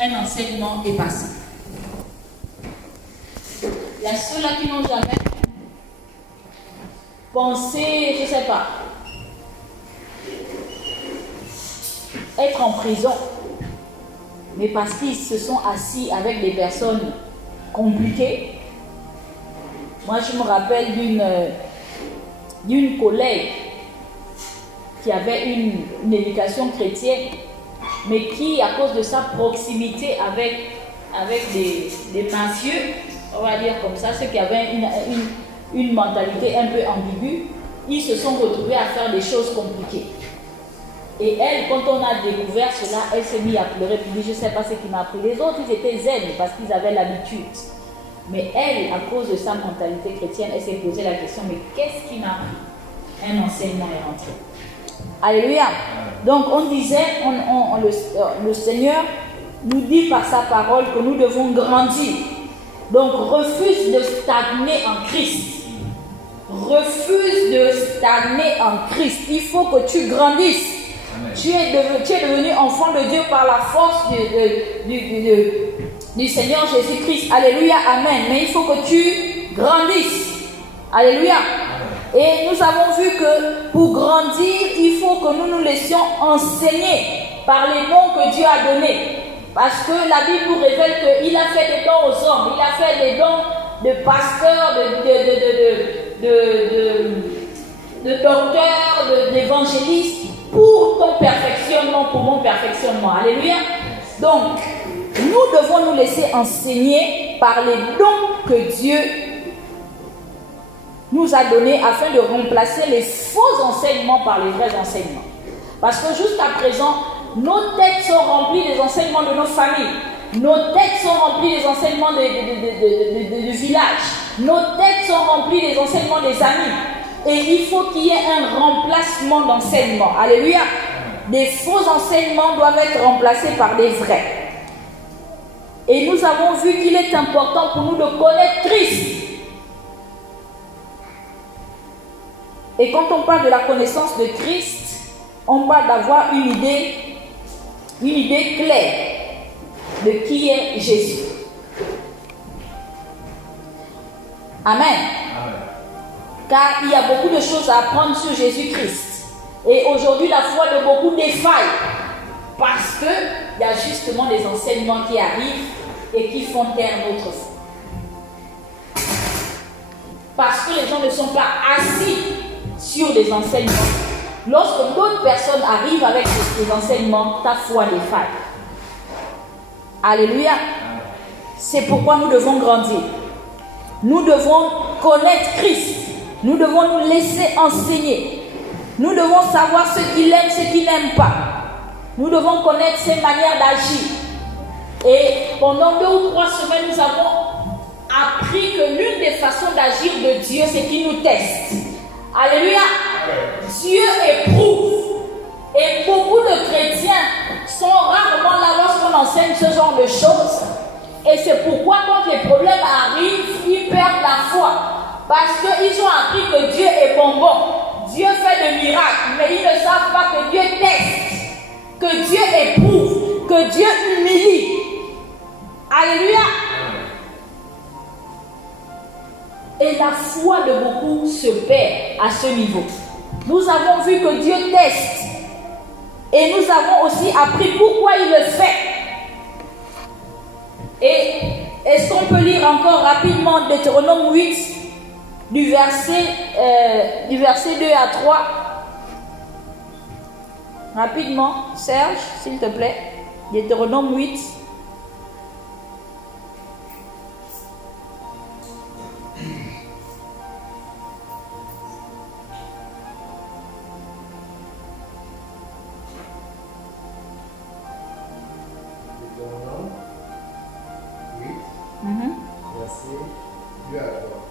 un enseignement est passé. Il y a ceux-là qui n'ont jamais pensé, je ne sais pas, être en prison, mais parce qu'ils se sont assis avec des personnes compliquées. Moi, je me rappelle d'une collègue qui avait une éducation chrétienne, mais qui, à cause de sa proximité avec des mafieux, on va dire comme ça, ceux qui avaient une mentalité un peu ambiguë, ils se sont retrouvés à faire des choses compliquées. Et elle, quand on a découvert cela, elle s'est mise à pleurer, puis dit, je ne sais pas ce qui m'a pris. Les autres, ils étaient zen parce qu'ils avaient l'habitude. Mais elle, à cause de sa mentalité chrétienne, elle s'est posé la question, mais qu'est-ce qui m'a pris? Un enseignement est rentré. Alléluia. Donc on disait, le Seigneur nous dit par sa parole que nous devons grandir. Donc refuse de stagner en Christ. Refuse de stagner en Christ. Il faut que tu grandisses. Tu es devenu enfant de Dieu par la force du Seigneur Jésus-Christ. Alléluia, amen. Mais il faut que tu grandisses. Alléluia. Et nous avons vu que pour grandir, il faut que nous nous laissions enseigner par les dons que Dieu a donnés. Parce que la Bible nous révèle qu'il a fait des dons aux hommes. Il a fait des dons de pasteurs, de docteurs, d'évangélistes pour ton perfectionnement, pour mon perfectionnement. Alléluia. Donc, nous devons nous laisser enseigner par les dons que Dieu nous a donnés afin de remplacer les faux enseignements par les vrais enseignements. Parce que jusqu'à présent, nos têtes sont remplies des enseignements de nos familles. Nos têtes sont remplies des enseignements du village. Nos têtes sont remplies des enseignements des amis. Et il faut qu'il y ait un remplacement d'enseignements. Alléluia. Des faux enseignements doivent être remplacés par des vrais. Et nous avons vu qu'il est important pour nous de connaître Christ. Et quand on parle de la connaissance de Christ, on parle d'avoir une idée claire de qui est Jésus. Amen. Amen. Car il y a beaucoup de choses à apprendre sur Jésus-Christ. Et aujourd'hui, la foi de beaucoup défaille. Parce qu'il y a justement des enseignements qui arrivent et qui font taire notre foi. Parce que les gens ne sont pas assis sur des enseignements. Lorsque d'autres personnes arrivent avec des enseignements, ta foi défaille. Alléluia. C'est pourquoi nous devons grandir. Nous devons connaître Christ. Nous devons nous laisser enseigner. Nous devons savoir ce qu'il aime, ce qu'il n'aime pas. Nous devons connaître ses manières d'agir. Et pendant 2 ou 3 semaines, nous avons appris que l'une des façons d'agir de Dieu, c'est qu'il nous teste. Alléluia. Dieu éprouve. Et beaucoup de chrétiens sont rarement là lorsqu'on enseigne ce genre de choses. Et c'est pourquoi quand les problèmes arrivent, ils perdent la foi. Parce qu'ils ont appris que Dieu est bonbon. Dieu fait des miracles. Mais ils ne savent pas que Dieu teste. Que Dieu éprouve. Que Dieu humilie. Alléluia. Et la foi de beaucoup se perd à ce niveau. Nous avons vu que Dieu teste. Et nous avons aussi appris pourquoi il le fait. Et est-ce qu'on peut lire encore rapidement Deutéronome 8, du verset 2 à 3? Rapidement, Serge, s'il te plaît. Deutéronome 8.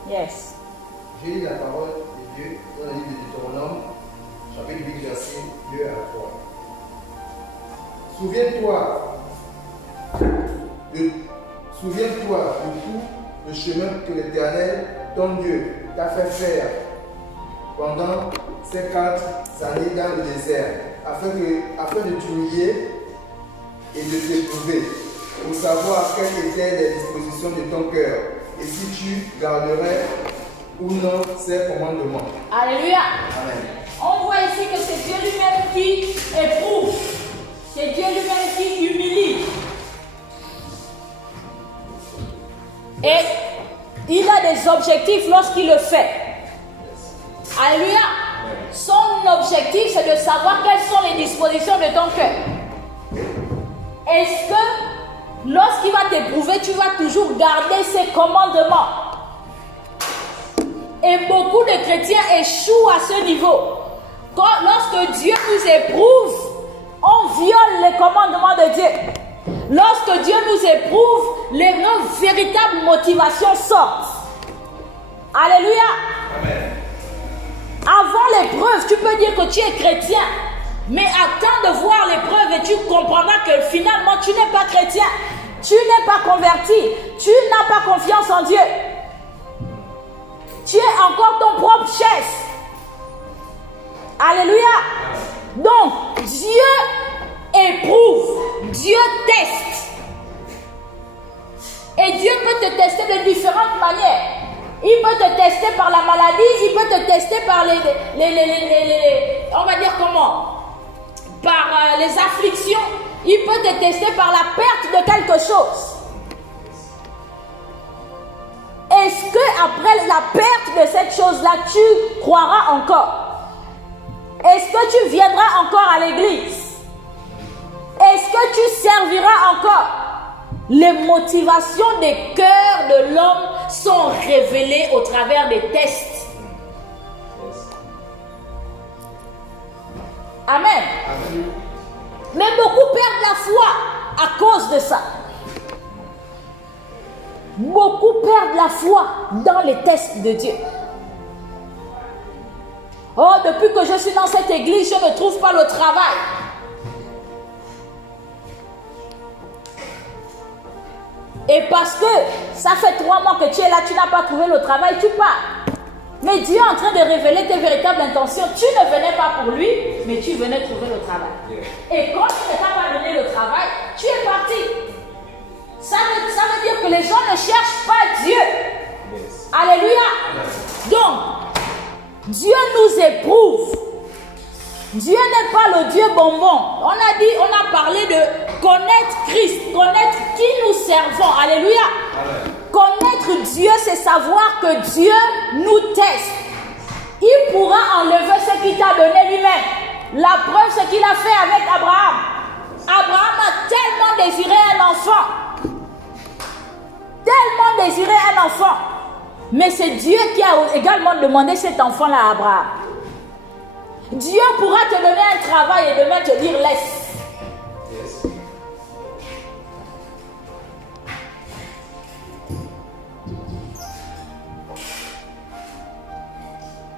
Yes. J'ai lu la parole de Dieu dans le livre de Deutéronome, chapitre 8, verset 2 à 3. Souviens-toi de tout le chemin que l'Éternel, ton Dieu, t'a fait faire pendant ces 4 années dans le désert, afin de t'humilier et de t'éprouver, pour savoir quelles étaient les dispositions de ton cœur et si tu garderais ou non ces commandements. Alléluia. Amen. On voit ici que c'est Dieu lui-même qui éprouve. C'est Dieu lui-même qui humilie. Et il a des objectifs lorsqu'il le fait. Alléluia. Son objectif, c'est de savoir quelles sont les dispositions de ton cœur. Est-ce que lorsqu'il va t'éprouver, tu vas toujours garder ses commandements? Et beaucoup de chrétiens échouent à ce niveau. Lorsque Dieu nous éprouve, on viole les commandements de Dieu. Lorsque Dieu nous éprouve, nos véritables motivations sortent. Alléluia. Amen. Avant l'épreuve, tu peux dire que tu es chrétien. Mais attends de voir l'épreuve et tu comprendras que finalement tu n'es pas chrétien. Tu n'es pas converti. Tu n'as pas confiance en Dieu. Tu es encore ton propre chef. Alléluia. Donc, Dieu éprouve. Dieu teste. Et Dieu peut te tester de différentes manières. Il peut te tester par la maladie, il peut te tester par on va dire comment? Par les afflictions. Il peut te tester par la perte de quelque chose. Est-ce que après la perte de cette chose-là, tu croiras encore? Est-ce que tu viendras encore à l'église? Est-ce que tu serviras encore? Les motivations des cœurs de l'homme sont révélées au travers des tests. Amen. Amen. Mais beaucoup perdent la foi à cause de ça. Beaucoup perdent la foi dans les tests de Dieu. Oh, depuis que je suis dans cette église, je ne trouve pas le travail. Et parce que ça fait 3 mois que tu es là, tu n'as pas trouvé le travail, tu pars. Mais Dieu est en train de révéler tes véritables intentions. Tu ne venais pas pour lui, mais tu venais trouver le travail. Et quand tu ne t'as pas donné le travail, tu es parti. Ça veut dire que les gens ne cherchent pas Dieu. Alléluia. Donc, Dieu nous éprouve. Dieu n'est pas le Dieu bonbon. On a parlé de connaître Christ, connaître qui nous servons. Alléluia. Amen. Connaître Dieu, c'est savoir que Dieu nous teste. Il pourra enlever ce qu'il t'a donné lui-même. La preuve, ce qu'il a fait avec Abraham. Abraham a tellement désiré un enfant. Tellement désiré un enfant. Mais c'est Dieu qui a également demandé cet enfant-là à Abraham. Dieu pourra te donner un travail et demain te dire laisse. Yes.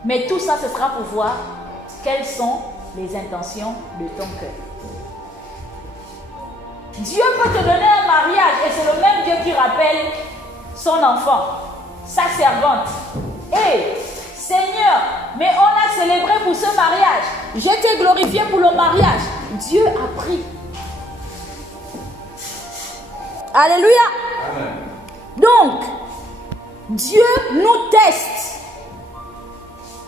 Mais tout ça, ce sera pour voir quelles sont les intentions de ton cœur. Dieu peut te donner un mariage et c'est le même Dieu qui rappelle son enfant, sa servante. Hé, Seigneur, mais on a célébré pour ce mariage. Je t'ai glorifié pour le mariage. Dieu a pris. Alléluia. Amen. Donc, Dieu nous teste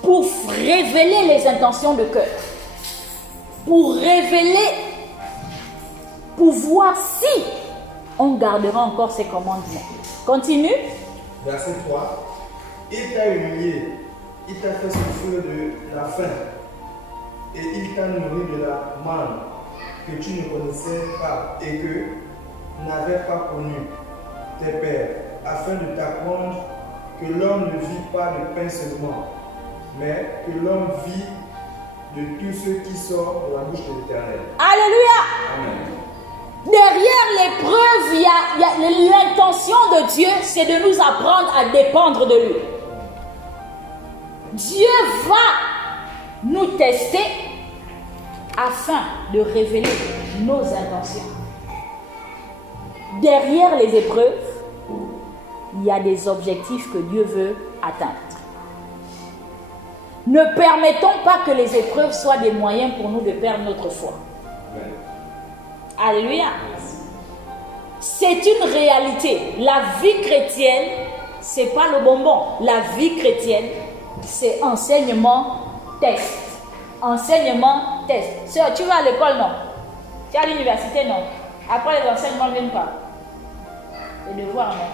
pour révéler les intentions de cœur. Pour révéler, pour voir si on gardera encore ses commandements. Continue. Verset 3. Il t'a humilié. Il t'a fait souffrir de la faim et il t'a nourri de la manne que tu ne connaissais pas et que n'avaient pas connu tes pères, afin de t'apprendre que l'homme ne vit pas de pain seulement, mais que l'homme vit de tout ce qui sort de la bouche de l'Éternel. Alléluia. Amen. Derrière l'épreuve, il y a l'intention de Dieu, c'est de nous apprendre à dépendre de lui. Dieu va nous tester afin de révéler nos intentions. Derrière les épreuves, il y a des objectifs que Dieu veut atteindre. Ne permettons pas que les épreuves soient des moyens pour nous de perdre notre foi. Alléluia. C'est c'est une réalité. La vie chrétienne, c'est pas le bonbon. La vie chrétienne, c'est enseignement, test. Enseignement, test. Sœur, tu vas à l'école, non? Tu es à l'université, non? Après, les enseignements ne viennent pas. Les devoirs, non?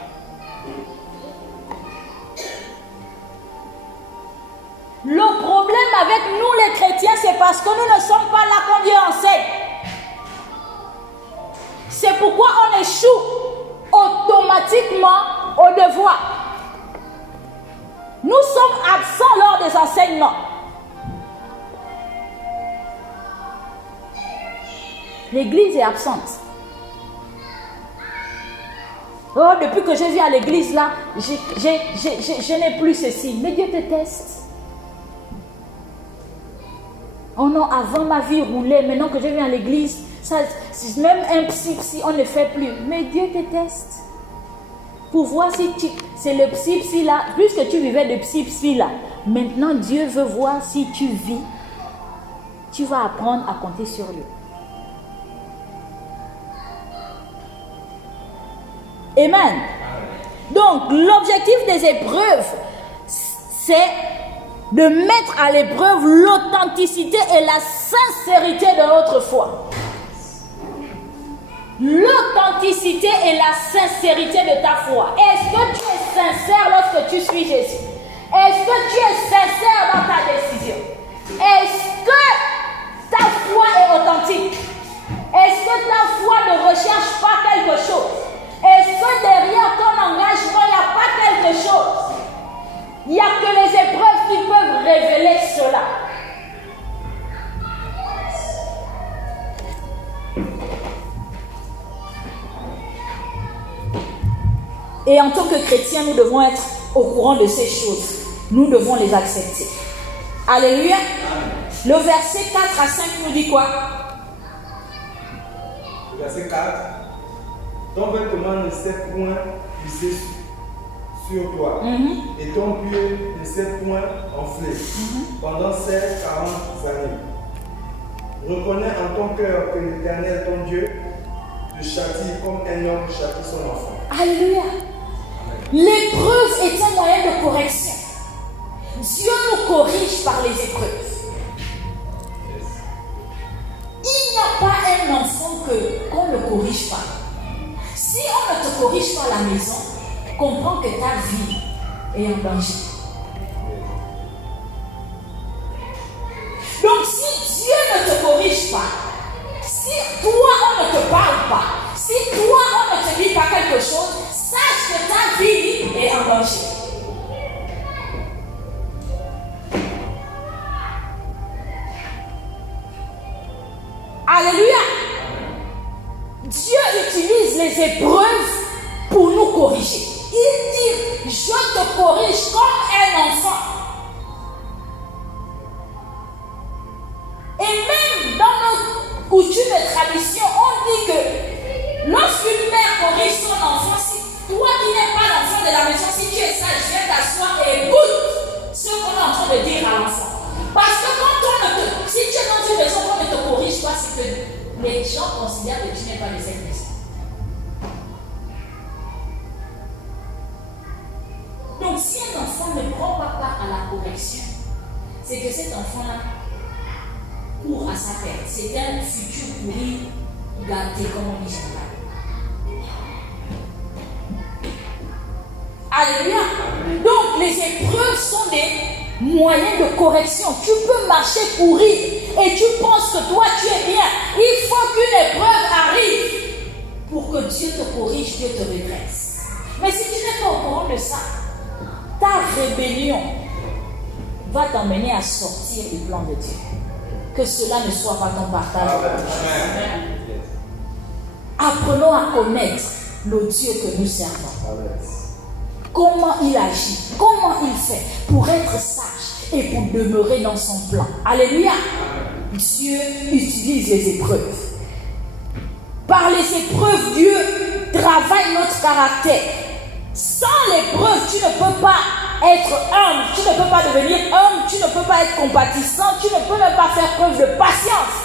Le problème avec nous, les chrétiens, c'est parce que nous ne sommes pas là quand Dieu enseigne. C'est pourquoi on échoue automatiquement au devoir. Nous sommes absents lors des enseignements. L'église est absente. Oh, depuis que je viens à l'église là, je n'ai plus ceci. Mais Dieu te teste. Oh non, avant ma vie roulait, maintenant que je viens à l'église, ça, même un psy, on ne fait plus. Mais Dieu te teste. Pour voir si c'est le psy là, puisque tu vivais de psy là, maintenant Dieu veut voir si tu vis. Tu vas apprendre à compter sur lui. Amen. Donc, l'objectif des épreuves, c'est de mettre à l'épreuve l'authenticité et la sincérité de notre foi. L'authenticité et la sincérité de ta foi. Est-ce que tu es sincère lorsque tu suis Jésus? Est-ce que tu es sincère dans ta décision? Est-ce que ta foi est authentique? Est-ce que ta foi ne recherche pas quelque chose? Est-ce que derrière ton engagement, il n'y a pas quelque chose? Il n'y a que les épreuves qui peuvent révéler cela. Et en tant que chrétiens, nous devons être au courant de ces choses. Nous devons les accepter. Alléluia. Le verset 4 à 5 nous dit quoi? Le verset 4. Ton vêtement ne s'est point plissé sur toi, et ton pied ne s'est point enflé pendant ces 40 années. Reconnais en ton cœur que l'Éternel, ton Dieu, te châtie comme un homme châtie son enfant. Alléluia. L'épreuve est un moyen de correction. Dieu nous corrige par les épreuves. Il n'y a pas un enfant qu'on ne corrige pas. Si on ne te corrige pas à la maison, comprends que ta vie est en danger. Donc si Dieu ne te corrige pas, si toi on ne te parle pas, si toi on ne te dit pas quelque chose, sache que ta vie est en danger. Alléluia. Dieu utilise les épreuves pour nous corriger. Il dit, je te corrige comme un enfant. Et même dans nos coutumes et traditions, on dit que lorsqu'une mère corrige son enfant, si toi qui n'es pas l'enfant de la maison, si tu es sage, viens t'asseoir et écoute ce qu'on est en train de dire à l'enfant. Parce que quand si tu es dans une maison, qu'on ne te corrige pas, c'est que les gens considèrent que tu n'es pas de cette maison. Donc si un enfant ne prend pas part à la correction, c'est que cet enfant-là court à sa perte. C'est un futur pourri gâté, comme on dit chez Alléluia. Donc les épreuves sont des moyens de correction. Tu peux marcher, courir et tu penses que toi tu es bien. Il faut qu'une épreuve arrive pour que Dieu te corrige, Dieu te redresse. Mais si tu n'es pas au courant de ça, ta rébellion va t'emmener à sortir du plan de Dieu. Que cela ne soit pas ton partage. Apprenons à connaître le Dieu que nous servons. Comment il agit, comment il fait pour être sage et pour demeurer dans son plan. Alléluia. Dieu utilise les épreuves. Par les épreuves, Dieu travaille notre caractère. Sans l'épreuve, tu ne peux pas être humble, tu ne peux pas devenir humble, tu ne peux pas être compatissant, tu ne peux même pas faire preuve de patience.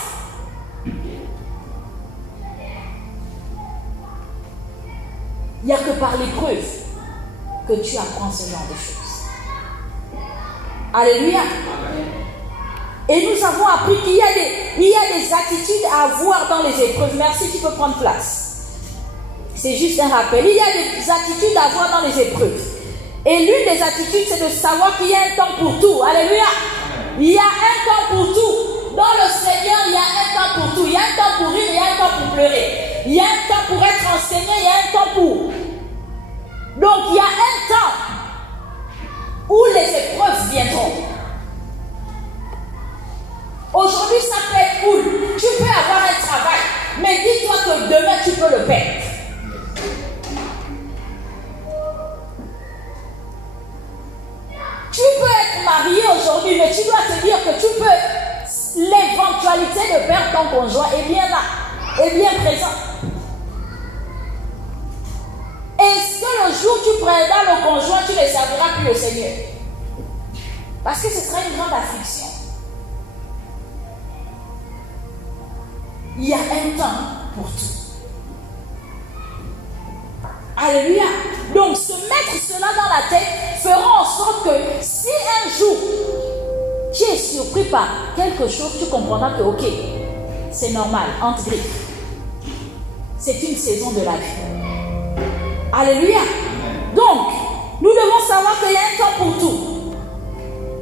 Il n'y a que par l'épreuve que tu apprends ce genre de choses. Alléluia. Et nous avons appris qu'il y a des attitudes à avoir dans les épreuves. Merci, tu peux prendre place. C'est juste un rappel. Il y a des attitudes à avoir dans les épreuves. Et l'une des attitudes, c'est de savoir qu'il y a un temps pour tout. Alléluia. Il y a un temps pour tout. Dans le Seigneur, il y a un temps pour tout. Il y a un temps pour rire, il y a un temps pour pleurer. Il y a un temps pour être enseigné, il y a un temps pour... Donc, il y a un temps où les épreuves viendront. Aujourd'hui, ça peut être cool. Tu peux avoir un travail, mais dis-toi que demain, tu peux le perdre. Tu peux être marié aujourd'hui, mais tu dois te dire que tu peux, l'éventualité de perdre ton conjoint est bien là, est bien présent. Est-ce que le jour où tu prendras le conjoint, tu ne serviras plus le Seigneur? Parce que ce sera une grande affliction. Il y a un temps pour tout. Alléluia. Donc, se mettre cela dans la tête fera en sorte que si un jour tu es surpris par quelque chose, tu comprendras que, ok, c'est normal, entre griffes. C'est une saison de la vie. Alléluia. Donc, nous devons savoir qu'il y a un temps pour tout.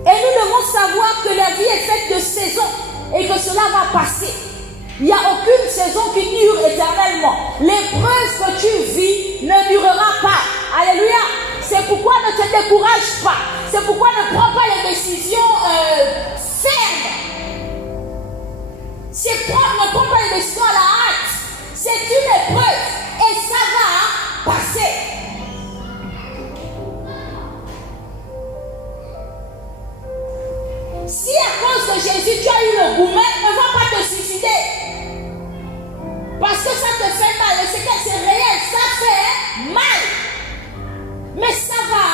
Et nous devons savoir que la vie est faite de saisons et que cela va passer. Il n'y a aucune saison qui dure éternellement. L'épreuve que tu vis ne durera pas. Alléluia. C'est pourquoi ne te décourage pas. C'est pourquoi ne prends pas les décisions fermes. Ne prends pas les décisions à la hâte. C'est une épreuve et ça va passer. Si à cause de Jésus tu as eu le gourmet, ne va pas te suicider. Parce que ça te fait mal. Et c'est réel, ça fait mal. Mais ça va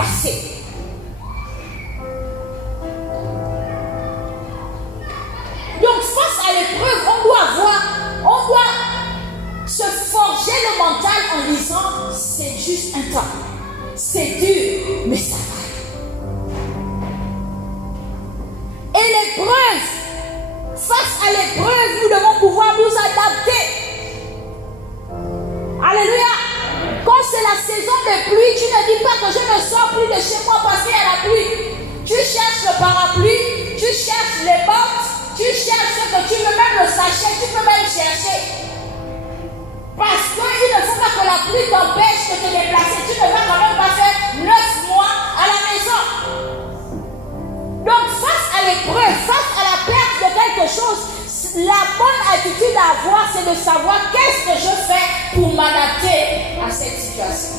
passer. Donc face à l'épreuve, on doit se forger le mental en disant c'est juste un temps. C'est dur, mais ça va. Et l'épreuve, face à l'épreuve, nous devons pouvoir nous adapter. Alléluia. Quand c'est la saison de pluie, tu ne dis pas que je ne sors plus de chez moi parce qu'il y a la pluie. Tu cherches le parapluie, tu cherches les bottes, tu cherches ce que tu veux, même le sachet, tu peux même chercher. Parce qu'il ne faut pas que la pluie t'empêche de te déplacer. Tu ne vas quand même pas faire 9 mois à la maison. Donc face à l'épreuve, face à la perte de quelque chose, la bonne attitude à avoir, c'est de savoir qu'est-ce que je fais pour m'adapter à cette situation.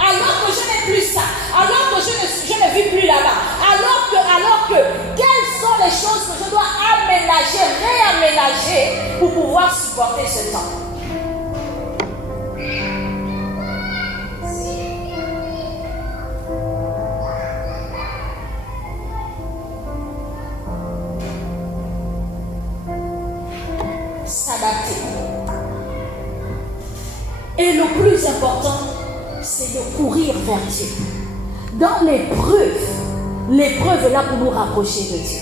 Alors que je n'ai plus ça, alors que je ne vis plus là-bas, alors que, quelles sont les choses que je dois aménager, réaménager pour pouvoir supporter ce temps? S'adapter. Et le plus important, c'est de courir vers Dieu. Dans l'épreuve est là pour nous rapprocher de Dieu.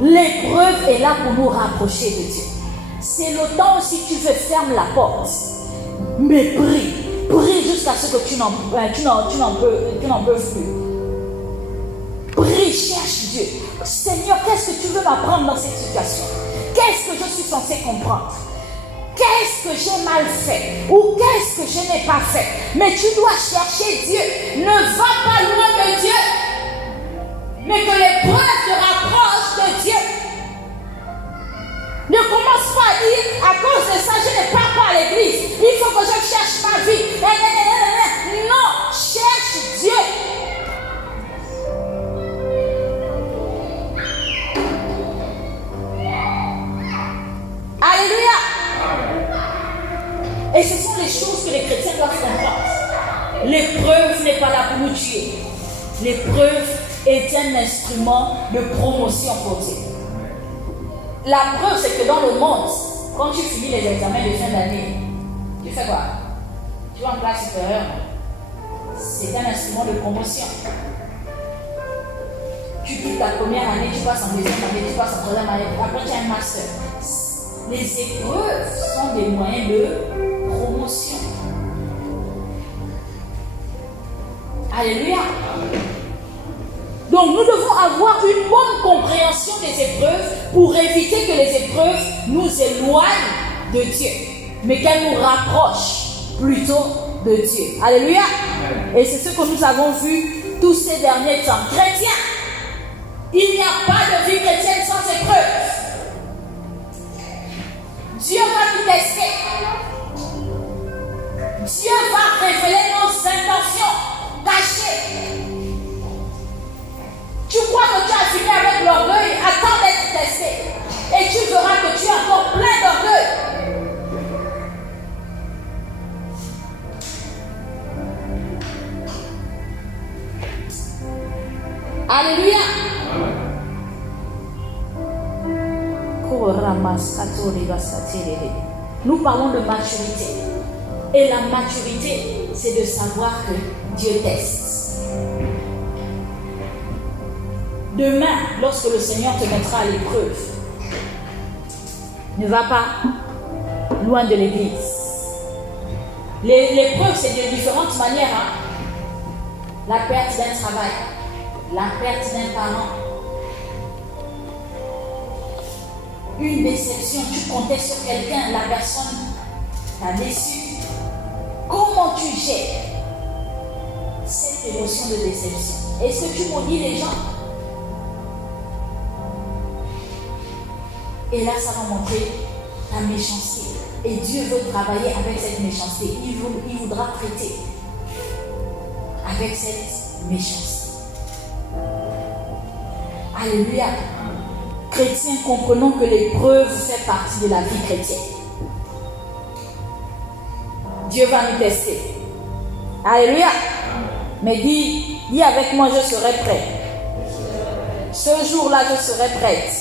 L'épreuve est là pour nous rapprocher de Dieu. C'est le temps où si tu veux ferme la porte, mais prie. Prie jusqu'à ce que tu n'en peux plus. Prie, cherche Dieu. Seigneur, qu'est-ce que tu veux m'apprendre dans cette situation? Qu'est-ce que je suis censé comprendre? Qu'est-ce que j'ai mal fait? Ou qu'est-ce que je n'ai pas fait? Mais tu dois chercher Dieu. Ne va pas loin de Dieu. Mais que l'épreuve te rapproche de Dieu. Ne commence pas à dire, à cause de ça, je ne pars pas à l'église. Il faut que je cherche ma vie. Non, cherche Dieu. Alléluia. Et ce sont les choses que les chrétiens doivent comprendre. L'épreuve n'est pas là pour nous tuer. L'épreuve est un instrument de promotion pour Dieu. La preuve, c'est que dans le monde, quand tu finis les examens de fin d'année, Tu fais quoi? Tu vas en classe supérieure. C'est un instrument de promotion. Tu quittes ta première année, tu passes en deuxième année, tu passes en troisième année, après tu as un master. Les épreuves sont des moyens de promotion. Alléluia. Donc nous devons avoir une bonne compréhension des épreuves pour éviter que les épreuves nous éloignent de Dieu, mais qu'elles nous rapprochent plutôt de Dieu. Alléluia. Et c'est ce que nous avons vu tous ces derniers temps. Chrétiens, il n'y a pas de vie chrétienne sans épreuve. Dieu va nous tester. Dieu va révéler nos intentions cachées. Tu crois que tu as fini avec l'orgueil, attends d'être testé. Et tu verras que tu es encore plein d'orgueil. Alléluia. Nous parlons de maturité. Et la maturité, c'est de savoir que Dieu teste. Demain, lorsque le Seigneur te mettra à l'épreuve, ne va pas loin de l'église. L'épreuve, c'est de différentes manières. La perte d'un travail, la perte d'un parent, une déception, tu comptais sur quelqu'un, la personne t'a déçu. Comment tu gères cette émotion de déception? Est-ce que tu maudis les gens? Et là, ça va montrer ta méchanceté. Et Dieu veut travailler avec cette méchanceté. Il voudra traiter avec cette méchanceté. Alléluia. Chrétiens, comprenons que l'épreuve fait partie de la vie chrétienne. Dieu va nous tester. Alléluia. Mais dis avec moi, je serai prêt. Ce jour-là, je serai prête.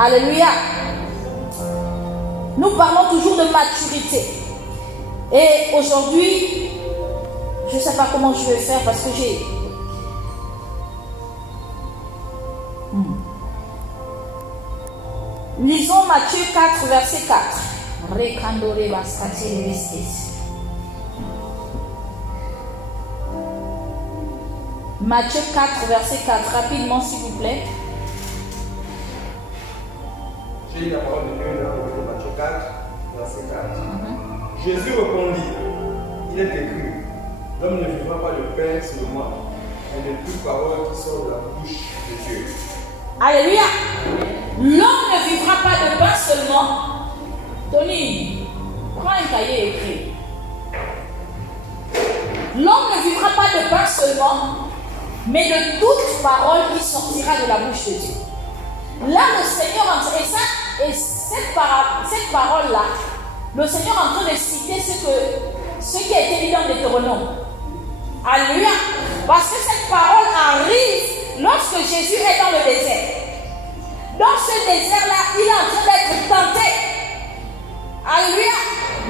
Alléluia. Nous parlons toujours de maturité. Et aujourd'hui, je ne sais pas comment je vais faire parce que j'ai... Lisons Matthieu 4, verset 4. Matthieu 4, verset 4. Rapidement, s'il vous plaît. J'ai la parole de Dieu dans Matthieu 4, verset 4. Jésus répondit, il est écrit, l'homme ne vivra pas de pain seulement, mais de toute parole qui sort de la bouche de Dieu. Alléluia. L'homme ne vivra pas de pain seulement. Tony, prends un cahier et écris. L'homme ne vivra pas de pain seulement, mais de toute parole qui sortira de la bouche de Dieu. Là, le Seigneur, et cette parole-là, le Seigneur est en train de citer ce qui a été dit dans Deutéronome. Alléluia. Parce que cette parole arrive lorsque Jésus est dans le désert. Dans ce désert-là, il est en train d'être tenté. Alléluia.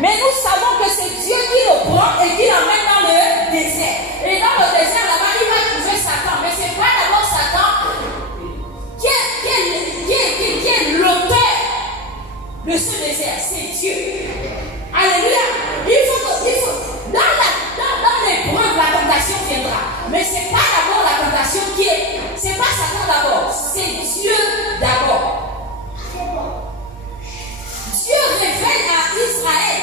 Mais nous savons que c'est Dieu qui le prend et qui l'emmène dans le désert. Et dans le désert, là-bas, il va trouver Satan. Mais ce n'est pas d'abord Satan qui est l'auteur de ce désert. C'est Dieu. Alléluia. Dans l'épreuve, la tentation viendra. Mais ce n'est pas d'abord la tentation c'est pas Satan d'abord, c'est Dieu d'abord. Dieu révèle à Israël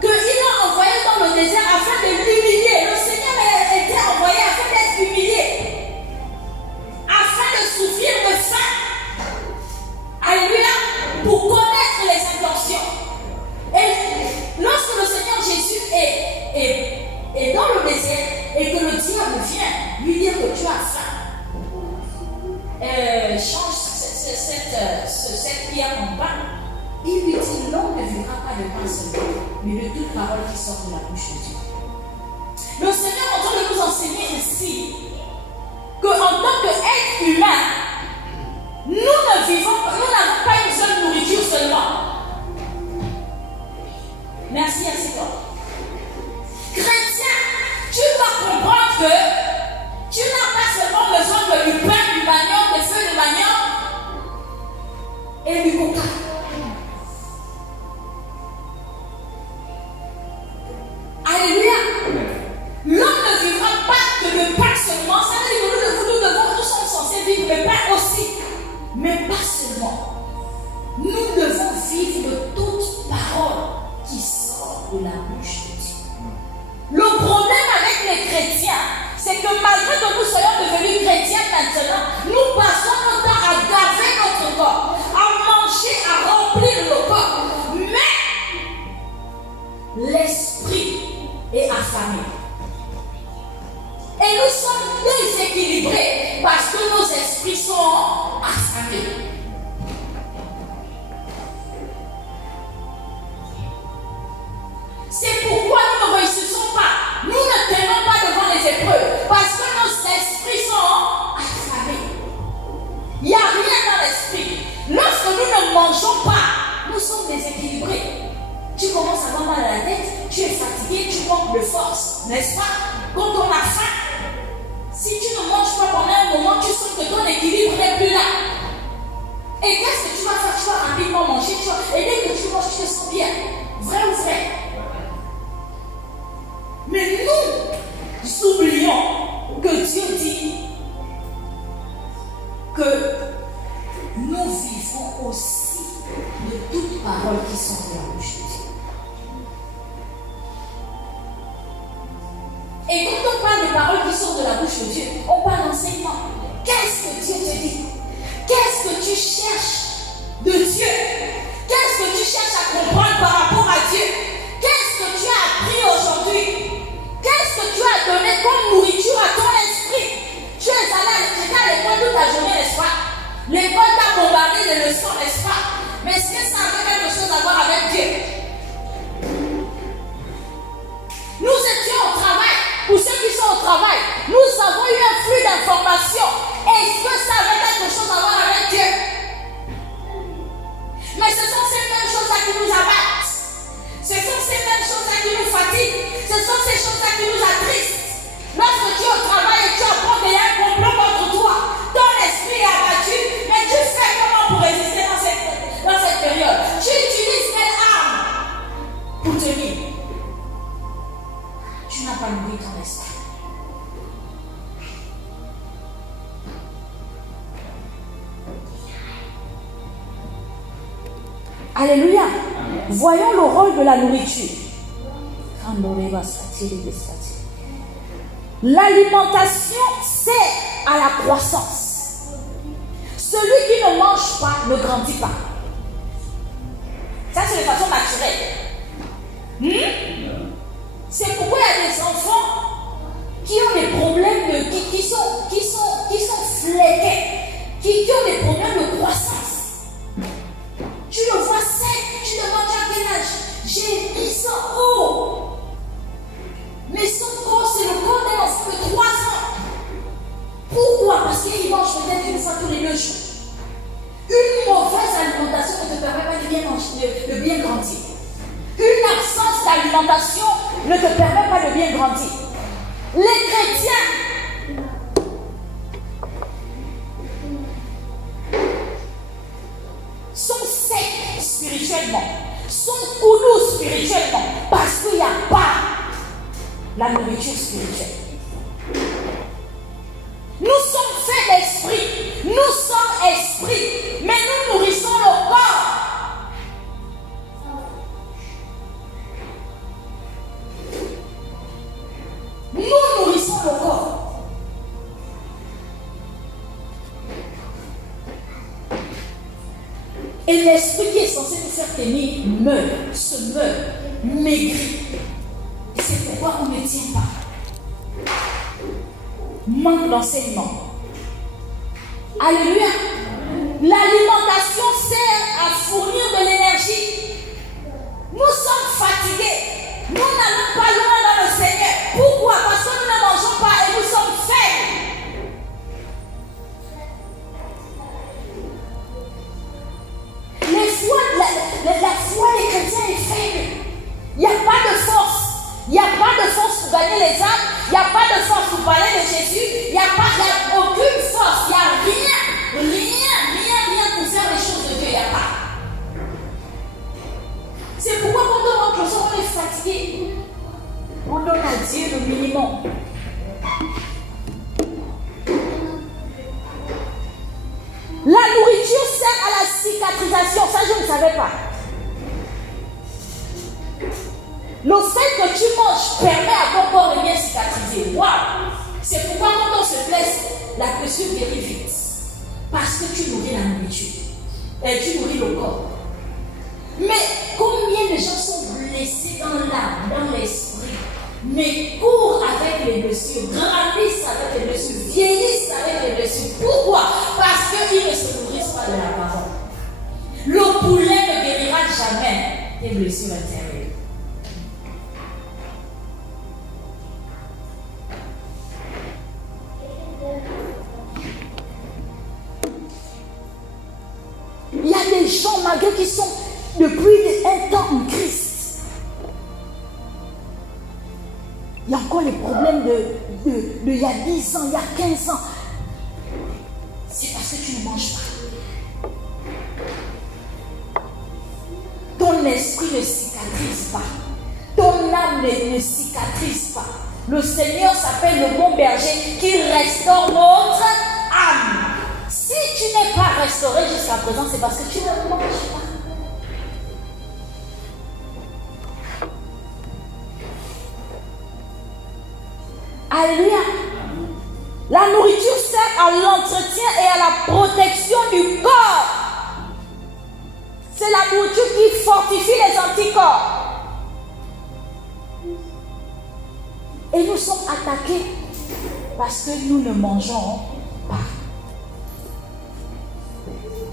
qu'il l'a envoyé dans le désert afin de l'humilier. Le Seigneur était envoyé afin d'être humilié, afin de souffrir de faim. Alléluia. Pour connaître les intentions. Et lorsque le Seigneur Jésus est dans le désert et que le diable vient lui dire que tu as faim, change cette pierre en pain, il lui dit l'homme ne vivra pas de pain seulement, mais de toute parole qui sort de la bouche de Dieu. Le Seigneur est en train de nous enseigner ici qu'en tant qu'être humain, nous n'avons pas une seule nourriture seulement. Merci, assieds-toi. Chrétien, tu dois comprendre que tu n'as pas seulement besoin du pain, du manioc, des feuilles de manioc et du coca. Alléluia. L'homme ne vivra pas que de pain seulement. Ça veut dire que nous sommes censés vivre de pain aussi. Mais pas seulement. Nous devons vivre de toute parole qui sort de la bouche de Dieu. Le problème avec les chrétiens, c'est que malgré que nous soyons devenus chrétiens maintenant, nous passons notre temps à gaver notre corps, à manger, à remplir le corps. Mais l'esprit est affamé. Et nous sommes déséquilibrés parce que nos esprits sont affamés. C'est pourquoi nous ne réussissons pas. Nous ne tenons pas devant les épreuves parce que nos esprits sont affamés. Il n'y a rien dans l'esprit. Lorsque nous ne mangeons pas, nous sommes déséquilibrés. Tu commences à avoir mal à la tête, tu es fatigué, tu manques de force, n'est-ce pas? Quand on a faim, si tu ne manges pas pendant un moment, tu sens que ton équilibre n'est plus là. Et qu'est-ce que tu vas faire? Tu vas rapidement manger, et dès que tu manges, tu te sens bien. Vrai ou vrai? Mais nous oublions que Dieu dit que nous vivons aussi de toutes paroles qui sont de la bouche de Dieu. Et quand on parle des paroles qui sortent de la bouche de Dieu, on parle d'enseignement. Qu'est-ce que Dieu te dit? Qu'est-ce que tu cherches de Dieu? Qu'est-ce que tu cherches à comprendre par rapport à Dieu? Qu'est-ce que tu as appris aujourd'hui? Qu'est-ce que tu as donné comme nourriture à ton esprit? Tu es allé à l'école toute la journée, n'est-ce pas? L'école t'a bombardé de leçons, n'est-ce pas? Mais est-ce que ça avait quelque chose à voir avec Dieu? Nous étions au travail. Pour ceux qui sont au travail, nous avons eu un flux d'informations. Est-ce que ça avait quelque chose à voir avec Dieu? Mais ce sont ces mêmes choses-là qui nous abattent. Ce sont ces mêmes choses-là qui nous fatiguent. Ce sont ces choses-là qui nous attristent. Lorsque tu es au travail et tu apprends qu'il y a un complot contre toi, ton esprit est abattu, mais tu fais comment pour résister dans cette période? Tu utilises quelle arme pour tenir? Tu n'as pas nourri ton esprit. Alléluia. Voyons le rôle de la nourriture. L'alimentation sert à la croissance. Celui qui ne mange pas ne grandit pas. Ça, c'est de façon naturelle. C'est pourquoi il y a des enfants qui ont des problèmes qui sont fléqués, qui ont des problèmes de croissance. Tu le vois sec, tu te demandes à quel âge? J'ai 10 ans. Mais son corps, c'est le corps d'un enfant de 3 ans. Pourquoi? Parce qu'il mange peut-être une fois tous les 2 jours. Une mauvaise alimentation ne te permet pas de bien manger, de bien grandir. Une absence d'alimentation ne te permet pas de bien grandir. Les chrétiens sont secs spirituellement, sont coulous spirituellement, parce qu'il n'y a pas la nourriture spirituelle. Nous sommes faits d'esprit, nous sommes esprits, mais nous nourrissons le corps. Nous nourrissons le corps. Et l'esprit qui est censé nous faire tenir se meurt, maigrit. Et c'est pourquoi on ne tient pas. Manque d'enseignement. Alléluia. L'alimentation sert à fournir de l'énergie. Nous sommes fatigués. Nous n'allons pas loin dans le Seigneur. Pourquoi? Parce que nous ne mangeons pas et nous sommes faibles. La foi des chrétiens est faible. Il y a pour ça qu'on est fatigué. On donne à Dieu le minimum. La nourriture sert à la cicatrisation. Ça, je ne savais pas. Le fait que tu manges permet à ton corps de bien cicatriser. Waouh! C'est pourquoi quand on se blesse, la blessure guérit vite. Parce que tu nourris la nourriture. Et tu nourris le corps. Mais combien de gens sont blessés dans l'âme, dans l'esprit, mais courent avec les blessures, grandissent avec les blessures, vieillissent avec les blessures. Pourquoi? Parce qu'ils ne se nourrissent pas de la parole. Le poulet ne guérira jamais des blessures intérieures. Il y a des gens, malgré qu'ils sont depuis un temps en Christ, il y a encore les problèmes de il y a 10 ans, il y a 15 ans. C'est parce que tu ne manges pas. Ton esprit ne cicatrise pas. Ton âme ne cicatrise pas. Le Seigneur s'appelle le bon berger qui restaure notre âme. Si tu n'es pas restauré jusqu'à présent, c'est parce que tu ne manges pas. Alléluia. La nourriture sert à l'entretien et à la protection du corps. C'est la nourriture qui fortifie les anticorps. Et nous sommes attaqués parce que nous ne mangeons pas.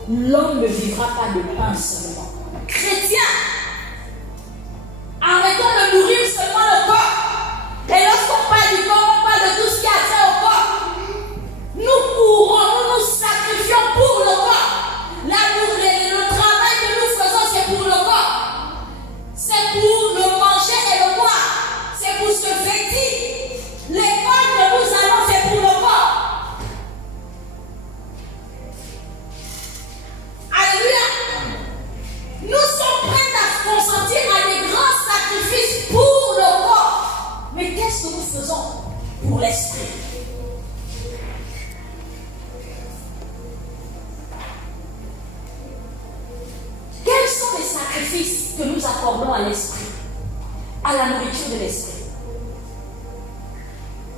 L'homme ne vivra pas de pain seulement. Chrétiens, arrêtons de nourrir seulement le corps. Et lorsqu'on parle du corps, on parle de tout ce qui a trait au corps. Nous courons, nous nous sacrifions pour le corps. Le travail que nous faisons, c'est pour le corps. C'est pour le manger et le boire. C'est pour se vêtir. L'école que nous allons, c'est pour le corps. Alléluia. Nous sommes prêts à consentir à des grands sacrifices pour le corps. Mais qu'est-ce que nous faisons pour l'esprit? Quels sont les sacrifices que nous accordons à l'esprit, à la nourriture de l'esprit?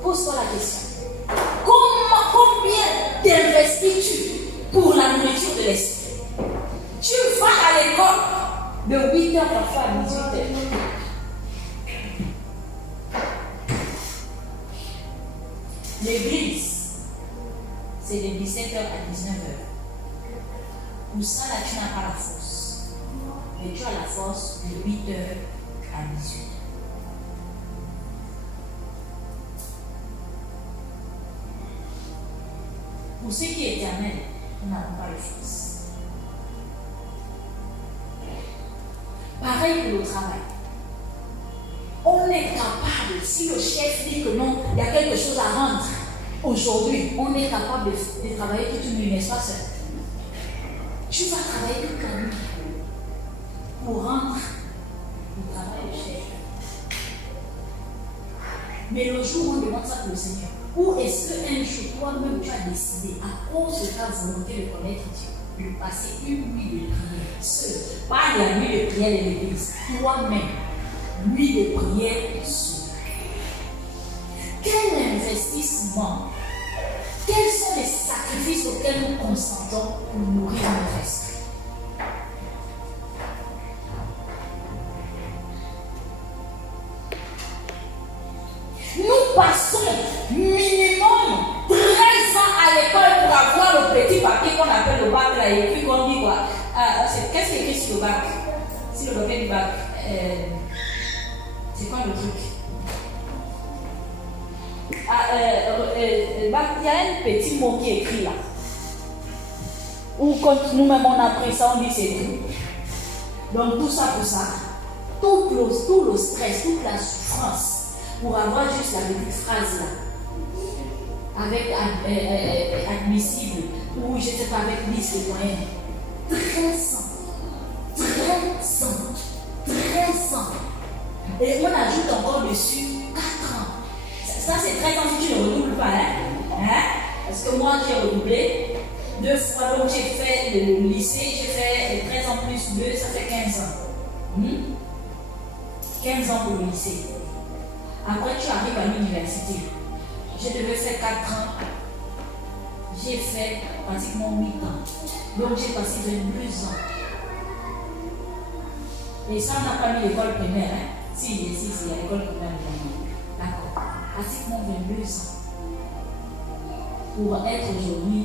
Pose-toi la question. Combien t'investis-tu pour la nourriture de l'esprit? Tu vas à l'école de 8h parfois à 18h. L'église, c'est de 17h à 19h. Pour ça, là, tu n'as pas la force. Mais tu as la force de 8h à 18h. Pour ce qui est éternel, nous n'avons pas de force. Pareil pour le travail. On est capable, si le chef dit que non, il y a quelque chose à rendre aujourd'hui, on est capable de travailler toute une nuit, n'est-ce pas ça? Tu vas travailler toute la nuit pour rendre le travail du chef. Mais le jour où on demande ça pour le Seigneur, où est-ce qu'un jour, toi-même, tu as décidé, à cause de ta volonté de connaître Dieu, de passer une nuit de prière seul, pas la nuit de prière de l'église, toi-même, nuit de prière seul. Quel investissement, quels sont les sacrifices auxquels nous consentons pour nourrir notre esprit? Nous passons minimum 13 ans à l'école pour avoir le petit papier qu'on appelle le bac là, et puis qu'on dit quoi? Qu'est-ce qui est écrit sur le bac? Si le papier du bac, c'est quoi le truc? Il y a un petit mot qui est écrit là. Ou quand nous-mêmes on a pris ça, on dit c'est tout. Donc tout ça pour ça, tout le stress, toute la souffrance, pour avoir juste la petite phrase là, avec admissible, ou je ne sais pas, avec liste de moyens. 13 ans. Et on ajoute encore dessus 4 ans. Ça c'est 13 ans si tu ne redoubles pas. Hein? Parce que moi j'ai redoublé 2 fois. Donc j'ai fait le lycée, j'ai fait 13 ans plus 2, ça fait 15 ans. 15 ans pour le lycée. Après tu arrives à l'université. Je devais faire 4 ans. J'ai fait pratiquement 8 ans. Donc j'ai passé 22 ans. Et ça, on n'a pas mis l'école primaire. Hein? Si, il y a l'école primaire. D'accord. Pratiquement 22 ans. Pour être aujourd'hui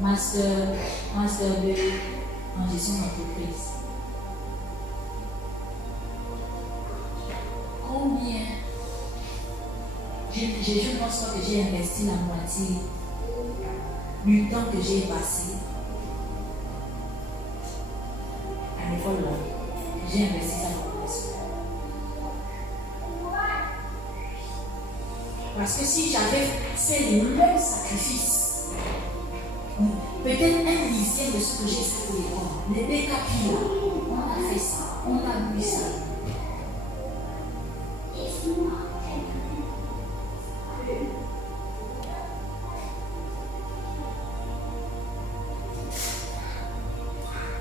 master 2 en gestion d'entreprise. Combien je ne pense pas que j'ai investi la moitié du temps que j'ai passé à l'école là. J'ai investi dans la formation. Parce que si j'avais fait le même sacrifice, peut-être 1/10 de ce que j'ai fait pour l'école, les décapis là, on a fait ça, on a vu ça.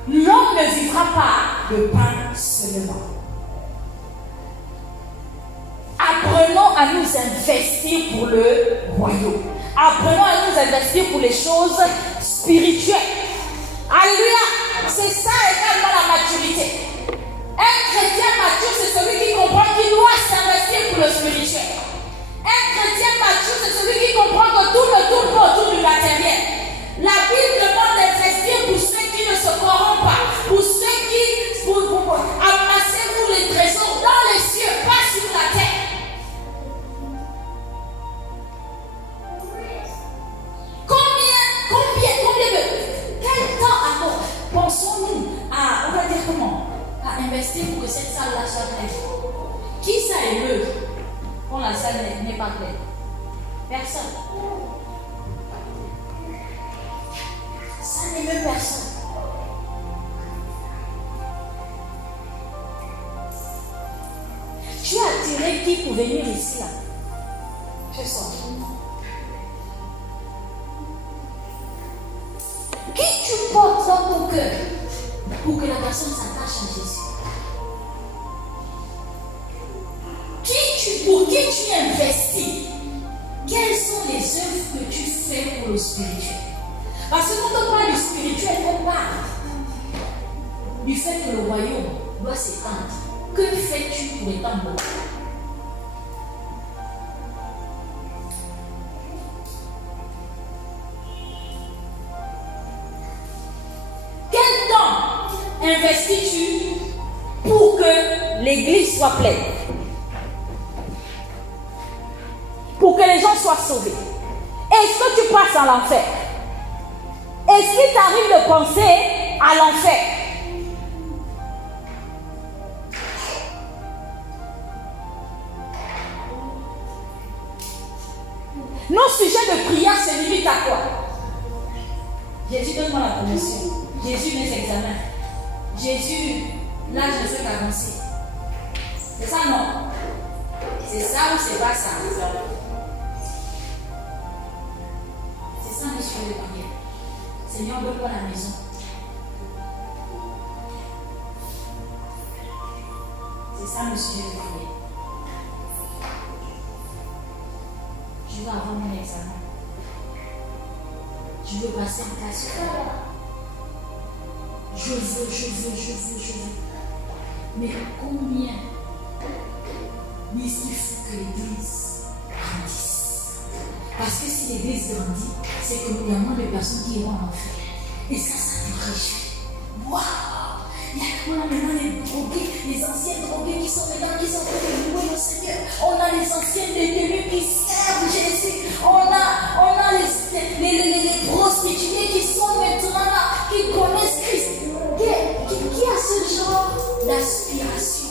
L'homme ne vivra pas de pain seulement. Apprenons à nous investir pour le royaume. Apprenons à nous investir pour les choses spirituelles. Alléluia. C'est ça également la maturité. Un chrétien mature, c'est celui qui comprend qu'il doit s'investir pour le spirituel. Un chrétien mature, c'est celui qui comprend que tout ne tourne pas autour du matériel. La Bible demande d'investir pour ceux qui ne se corrompent pas, pour ceux qui amassez-vous les trésors dans les cieux, pas sur la terre. Quel temps alors pensons-nous à, on va dire comment, à investir pour que cette salle-là soit pleine? Qui ça émeut quand la salle n'est pas pleine? Personne. Ça n'émeut personne. Tu as attiré qui pour venir ici là? Je sens. Qui tu portes dans ton cœur pour que la personne s'attache à Jésus? Pour qui tu investis? Quelles sont les œuvres que tu fais pour le spirituel? Parce que quand on parle du spirituel, on parle du fait que le royaume doit s'étendre. Que fais-tu pour étendre? Quel temps investis-tu pour que l'église soit pleine? Pour que les gens soient sauvés? Est-ce que tu passes à l'enfer? Est-ce qu'il t'arrive de penser à l'enfer? Nos sujets de prière se limitent à quoi? Jésus, donne-moi la promotion. Jésus, mes examens. Jésus, là, je ne fais qu'avancer. C'est ça, non? C'est ça ou c'est pas ça? C'est ça, mes sujets de prière. Seigneur, donne-moi la maison. C'est ça, mes sujets de prière. Je veux avoir mon examen. Je veux passer en classe. Je veux. Mais combien il faut que l'église grandisse? Parce que si l'église grandit, c'est qu'il y a moins de personnes qui iront en enfer. Et ça te réjouit. Waouh! Il y a maintenant les drogués, les anciens drogués qui sont maintenant, qui sont en train de louer le Seigneur. On a les anciens détenus qui servent Jésus. On a les prostituées qui sont maintenant là, qui connaissent Christ. Qui a ce genre d'aspiration?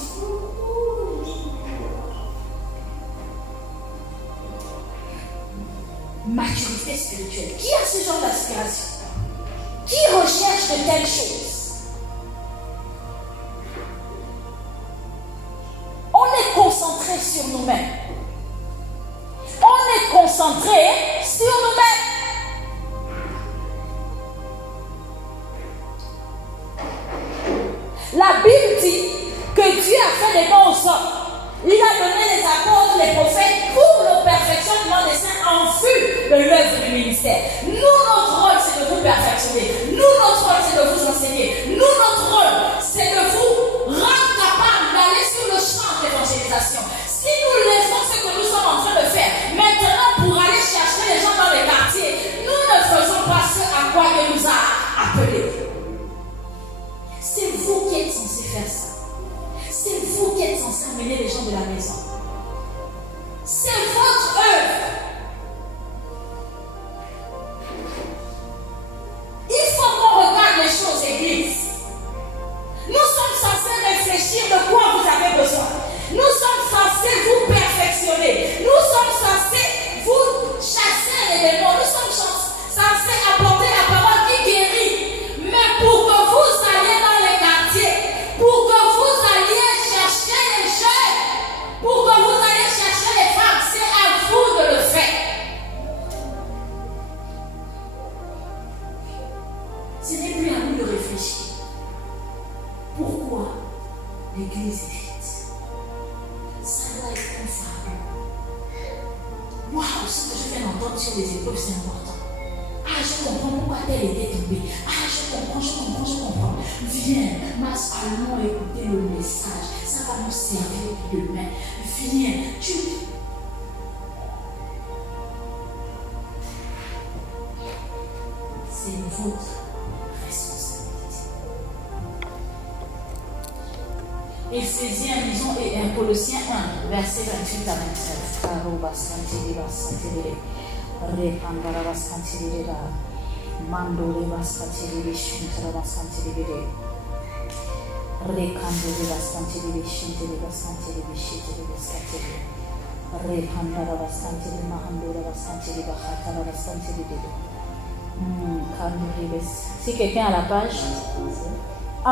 Maturité spirituelle. Qui a ce genre d'aspiration? Qui recherche de telles choses? concentré sur nous-mêmes. On est concentré sur nous-mêmes. La Bible dit que Dieu a fait les bons aux hommes. Il a donné les apôtres, les prophètes pour le perfectionnement des saints en vue de l'œuvre du ministère. Nous, notre rôle, c'est de vous perfectionner. Nous, notre rôle, c'est de vous enseigner. Nous, notre rôle, c'est de vous rendre capable d'aller sur le champ d'évangélisation. Si nous laissons ce que nous sommes en train de faire, maintenant pour aller chercher les gens dans les quartiers, nous ne faisons pas ce à quoi il nous a appelés. C'est vous qui êtes censé faire ça. C'est vous qui êtes censé amener les gens de la maison. C'est votre œuvre. Il faut qu'on regarde les choses, Église. Nous sommes censés réfléchir de quoi vous avez besoin. Nous sommes censés vous perfectionner. Nous sommes censés vous chasser les démons. Nous sommes censés apporter la parole qui guérit. Mais pour que vous alliez dans les quartiers, pour que vous alliez chercher les jeunes, pour que vous alliez chercher les femmes, c'est à vous de le faire. Ce n'est plus à nous de réfléchir. Pourquoi l'église est vide? Ça doit être un fardeau. Waouh, ce que je viens d'entendre sur les épaules, c'est important. Ah, je comprends pourquoi tel était tombé. Ah, je comprends. Viens, allons écouter le message. Ça va nous servir demain. Viens, c'est votre responsabilité. Éphésiens, disons, et Colossiens 1, verset 28 à 29. Repandara baskantirira mandore baskantirira shintara baskantirira rekandore baskantirira shintara baskantirira shintara baskantirira repandara baskantirira mahandora baskantirira khatara baskantirira kandore. Si quelqu'un a la page 1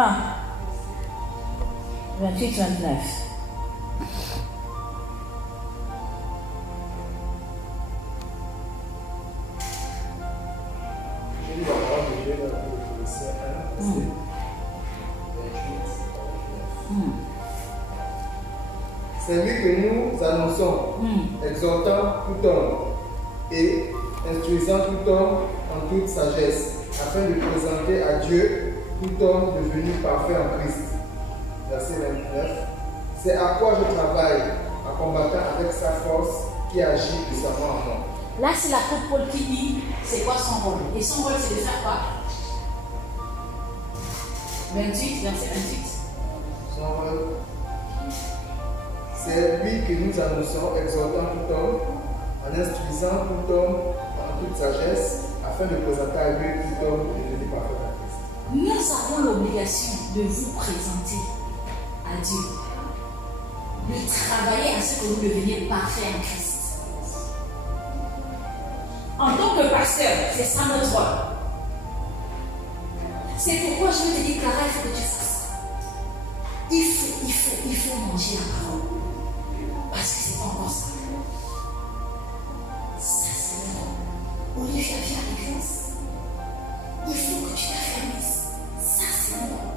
28-29. C'est lui que nous annonçons, exhortant tout homme et instruisant tout homme en toute sagesse, afin de présenter à Dieu tout homme devenu parfait en Christ. Verset 29. C'est à quoi je travaille, en combattant avec sa force qui agit puissamment en moi. Là, c'est l'apôtre Paul qui dit c'est quoi son rôle. Et son rôle, c'est de faire quoi? 28, verset 28. Son rôle, c'est lui que nous annonçons, exhortant tout homme, en instruisant tout homme en toute sagesse, afin de présenter à lui tout homme devenu parfait en Christ. Nous avons l'obligation de vous présenter à Dieu, de travailler à ce que vous deveniez parfait en Christ. En tant que pasteur, c'est ça notre rôle. C'est pourquoi je veux te dire, Clara, il faut que tu fasses ça. Il faut manger la parole. Parce que c'est pas encore ça. Ça, c'est le rôle. Olivia, viens à l'église. Il faut que tu t'affermisses. Ça, c'est le rôle.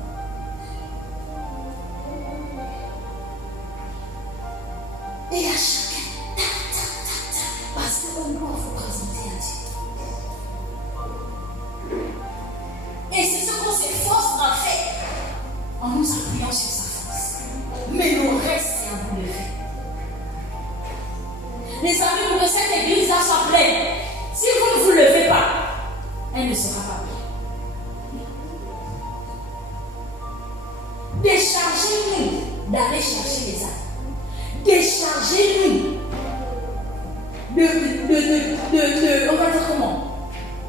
Et à chacun, parce qu'on doit vous présenter à Dieu. Et c'est ce qu'on s'efforce en fait, en nous appuyant sur sa force. Mais le reste, c'est à vous de faire. Les amis, pour que cette église-là soit pleine, si vous ne vous levez pas, elle ne sera pas pleine. Déchargez-nous d'aller chercher les âmes. Déchargez-nous on va dire comment?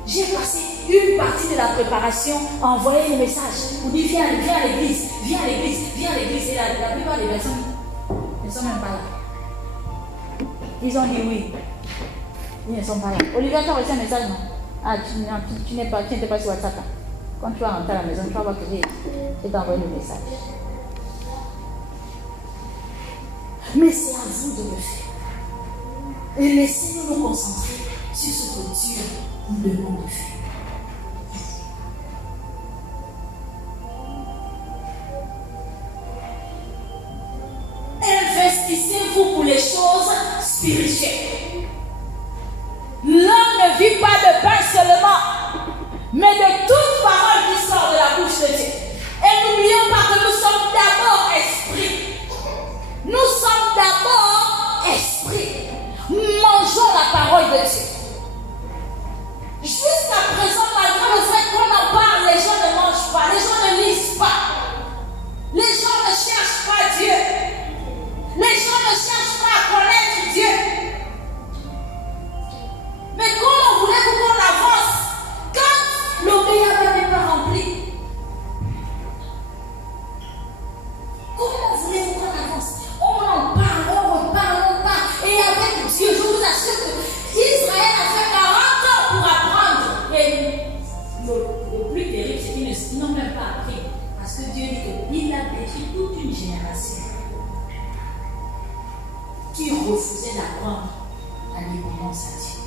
J'ai passé une partie de la préparation à envoyer les messages pour dire viens à l'église. Et la plupart des personnes ne sont même pas là. Ils ont dit oui. Ils ne sont pas là. Olivia, tu as reçu un message, non? Ah, tu n'étais pas sur WhatsApp. Quand tu vas rentrer à la maison, tu vas voir que j'ai envoyé le message. Mais c'est à vous de le faire. Et laissez-nous nous concentrer sur ce que Dieu nous demande de faire. Investissez-vous pour les choses spirituelles. L'homme ne vit pas de pain seulement, mais de toute parole qui sort de la bouche de Dieu. Et n'oublions pas que nous sommes d'abord esprit. Nous sommes d'abord esprit. Mangeons la parole de Dieu. Jusqu'à présent, malgré le fait qu'on en parle, les gens ne mangent pas, les gens ne lisent pas. Les gens ne cherchent pas Dieu. Les gens ne cherchent pas à connaître Dieu. Mais comment voulez-vous qu'on avance quand l'obéissance n'est pas remplie? Comment voulez-vous qu'on avance? On en parle, on reparle. Et avec Dieu, je vous assure que Israël a fait 40 ans pour apprendre. Et le plus terrible, c'est qu'ils n'ont même pas appris. Parce que Dieu dit qu'il a détruit toute une génération qui refusait d'apprendre la dépendance à Dieu.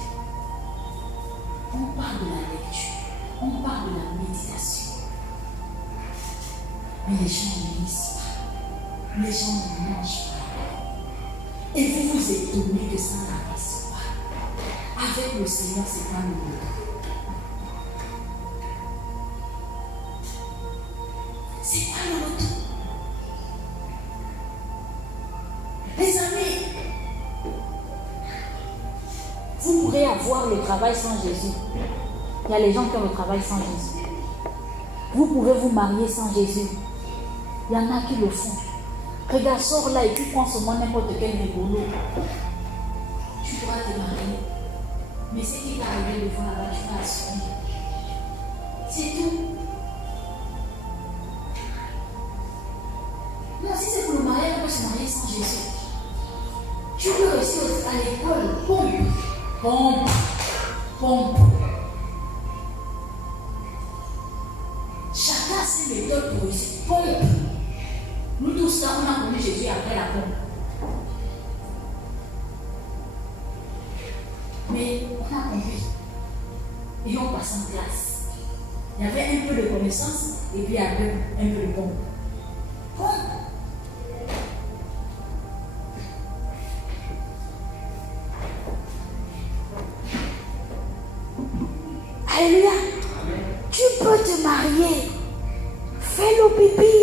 On parle de la lecture, on parle de la méditation. Mais les gens ne lisent pas, les gens ne mangent pas. Et vous vous étonnez que ça n'avance pas. Avec le Seigneur, c'est pas nouveau. C'est pas le retour. Les amis, vous pourrez avoir le travail sans Jésus. Il y a les gens qui ont le travail sans Jésus. Vous pouvez vous marier sans Jésus. Il y en a qui le font. Regarde, sors là et puis prends seulement n'importe quel rigolo. Tu pourras te marier. Mais ce qui va arriver devant là-bas, tu vas assumer. C'est tout. Non, si c'est pour le mariage, on peut se marier sans Jésus. Tu peux rester à l'école, pompe. Chacun a ses méthodes pour réussir. Pompe. Nous tous là, on a connu Jésus après la pompe. Mais on a compris. Et on passe en classe. Il y avait un peu de connaissance et puis il y avait un peu de pompe. Alléluia. Tu peux te marier. Fais le pipi.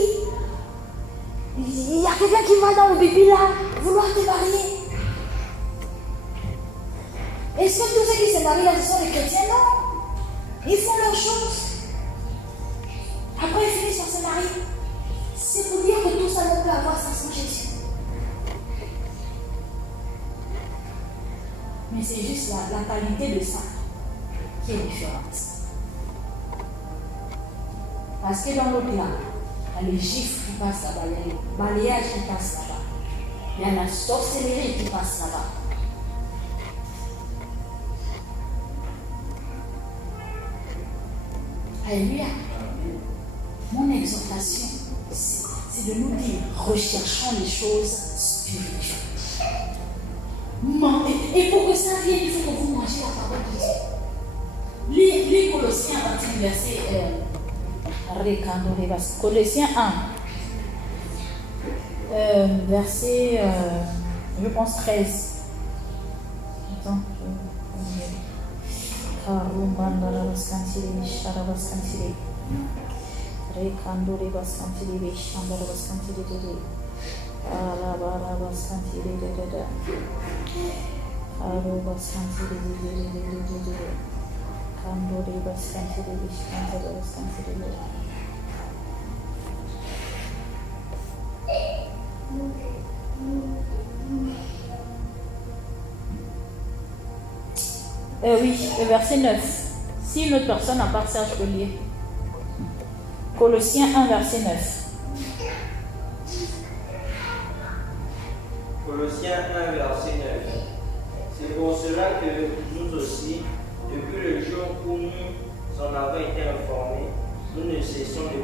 Il y a quelqu'un qui va dans le pipi là, vouloir te marier. Est-ce que tous ceux qui se marient là, ce sont les chrétiens? Non. Ils font leurs choses. Après, ils finissent par se marier. C'est pour dire que tout ça ne peut avoir ça sans Jésus. Mais c'est juste la qualité de ça qui est différente. Parce que dans l'autre là, il y a les gifles qui passent là-bas, il y a le balayage qui passe là-bas, il y a la sorcellerie qui passe là-bas. Alléluia. Mon exhortation, c'est de nous dire, recherchons les choses spirituelles. Et pour que ça vienne, il faut que vous mangez la parole de Dieu. Lis Colossiens à partir du verset Colossiens 1, verset, je pense 13. Attends, oui, le verset 9. Si une autre personne, à part ça, je peux lire. Colossiens 1, verset 9. Colossiens 1, verset 9. C'est pour cela que nous aussi, depuis le jour où nous en avons été informés, nous ne cessons de